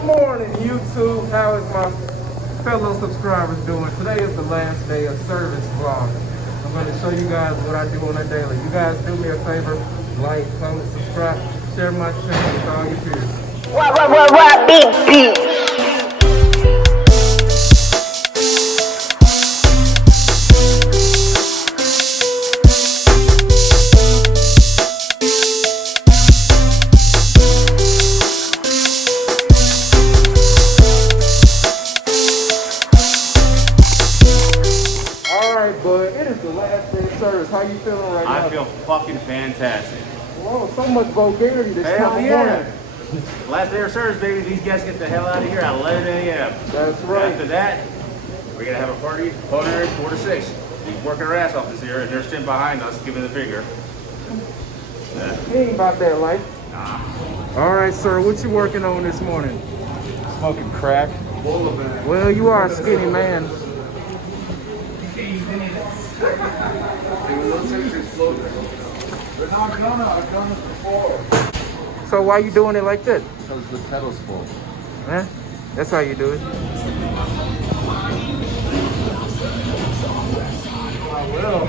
Good morning, YouTube. How is my fellow subscribers doing? Today is the last day of service vlog. I'm going to show you guys what I do on a daily. You guys do me a favor, like, comment, subscribe, share my channel with all your peers. What, big beat. Alright, bud, it is the last day of service. How you feeling right now? I feel fucking fantastic. Whoa, so much vulgarity this Hell time of yeah. morning. Last day of service, baby. These guys get the hell out of here at 11 a.m. That's right. After that, we're going to have a party, culinary, 4 to 6. He's working her ass off this year, and they're sitting behind us, giving the finger. He ain't about that life. Nah. Alright, sir, what you working on this morning? Smoking crack. Well, you are a skinny man. I've done it before. So why you doing it like that? Because the pedal's full. Huh? That's how you do it. I will.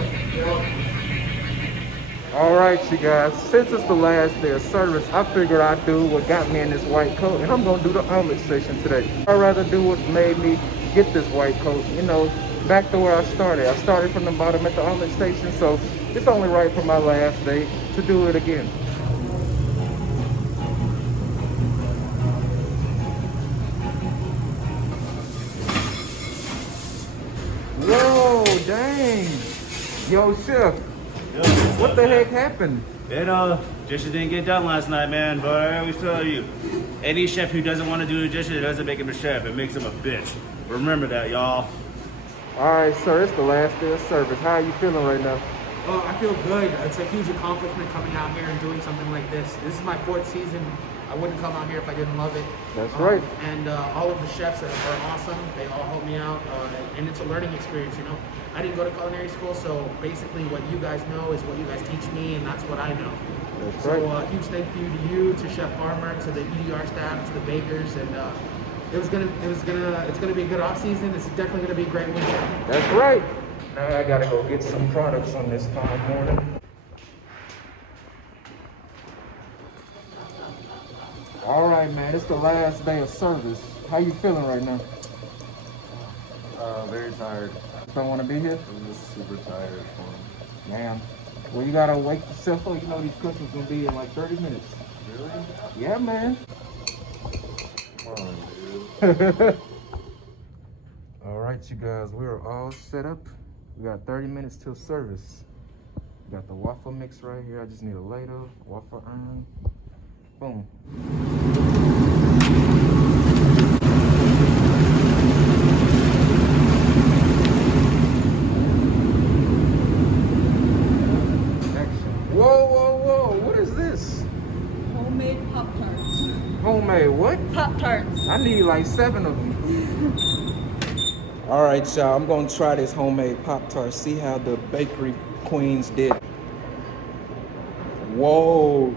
Alright, you guys. Since it's the last day of service, I figured I'd do what got me in this white coat, and I'm gonna do the omelet station today. I'd rather do what made me get this white coat, you know, back to where I started. I started from the bottom at the omelet station, so it's only right for my last day to do it again. Whoa, dang. Yo, chef, what the heck happened? It dishes didn't get done last night, man. But I always tell you, any chef who doesn't want to do the dishes, it doesn't make him a chef. It makes him a bitch. Remember that, y'all. Alright, sir, it's the last day of service. How are you feeling right now? Oh, I feel good. It's a huge accomplishment coming out here and doing something like this. This is my 4th season. I wouldn't come out here if I didn't love it. That's right. And all of the chefs are awesome. They all help me out, and it's a learning experience, you know. I didn't go to culinary school, so basically what you guys know is what you guys teach me, and that's what I know. That's So right. huge thank you to you, to Chef Farmer, to the EDR staff, to the bakers, and it's gonna be a good off season. It's definitely gonna be a great winter. That's right. Now I gotta go get some products on this fine morning. All right, man, it's the last day of service. How you feeling right now? Very tired. Don't want to be here? I'm just super tired. Man, well, you gotta wake yourself up. You know these cookies gonna be in like 30 minutes. Really? Yeah, man. Come on, dude. All right, you guys, we're all set up. We got 30 minutes till service. We got the waffle mix right here. I just need a ladle, waffle iron. Boom. Action. Whoa, whoa, whoa, what is this? Homemade Pop-Tarts. Homemade what? Pop-Tarts. I need like 7 of them. All right, y'all, I'm gonna try this homemade Pop-Tart, see how the bakery queens did. Whoa.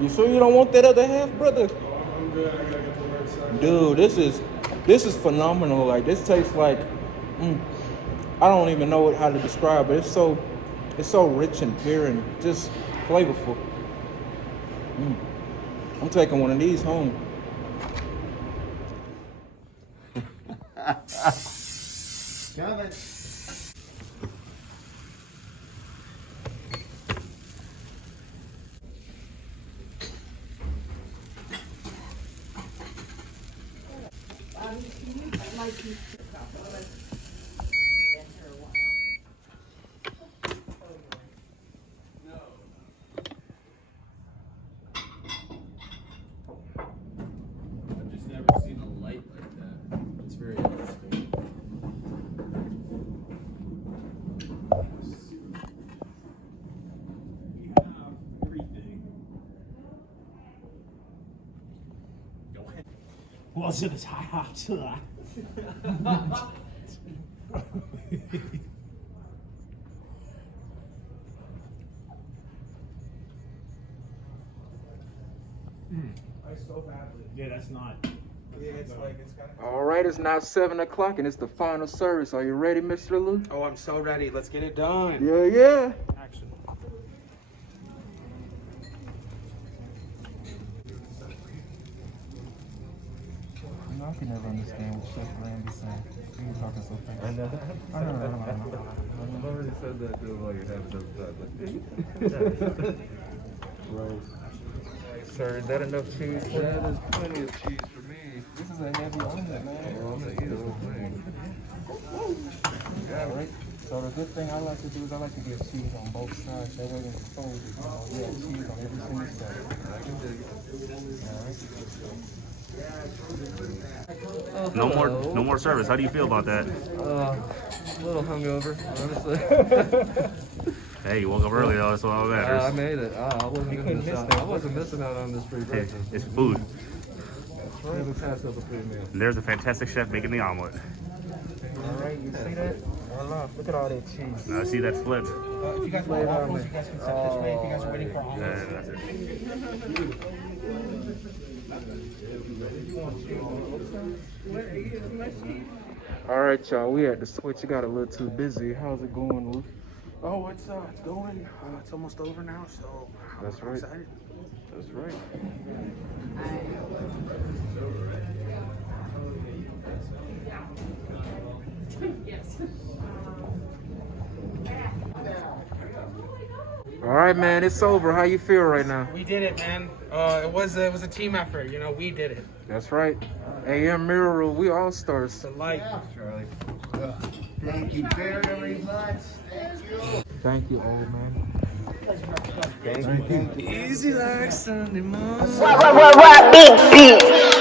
You sure you don't want that other half, brother? I'm good. I gotta get to the right side. Dude, this is phenomenal. Like, this tastes like, I don't even know how to describe it. It's so rich and pure and just flavorful. I'm taking one of these home. Got it. I've just never seen a light like that. It's very interesting. We have everything. Go ahead. 我是个叉叉车啊。I so badly. Yeah, that's not. All right, it's now 7 o'clock and it's the final service. Are you ready, Mr. Lou? Oh, I'm so ready. Let's get it done. Yeah, yeah. Action. You know, I can never understand what Chef Randy saying. He was talking so fast. I know. I've already said that to him while you're having those Right. Sir, is that enough cheese for That you? is plenty of cheese for me. This is a heavy omelet, man. Well, I'm gonna eat the whole thing. Yeah, right. So the good thing I like to do is I like to get cheese on both sides. That way when you fold it, you have cheese on every single side. I can dig it. No more service. How do you feel about that? A little hungover, honestly. Hey, you woke up early though, so all that I matters. made it. I wasn't gonna miss out. I wasn't missing out on this free Hey, breakfast. it's food. Never pass up a free meal. And there's the fantastic chef making the omelet. All right, you see that? Voila, look at all that cheese. Now see that flip. If you guys want waffles, you guys can sit this way. If you guys are waiting for Yeah, omelets. that's it. All right, y'all, we had to switch. You got a little too busy. How's it going, Lou? Oh, it's going. It's almost over now, so That's I'm right. excited. That's right. All right, man, it's over. How you feel right now? We did it, man. It was a team effort. You know, we did it. That's right. AM Mirror, we all stars. It's a light. Charlie. Thank you very much. Thank you, old man. Thank you. Easy like Sunday morning. What, big bitch?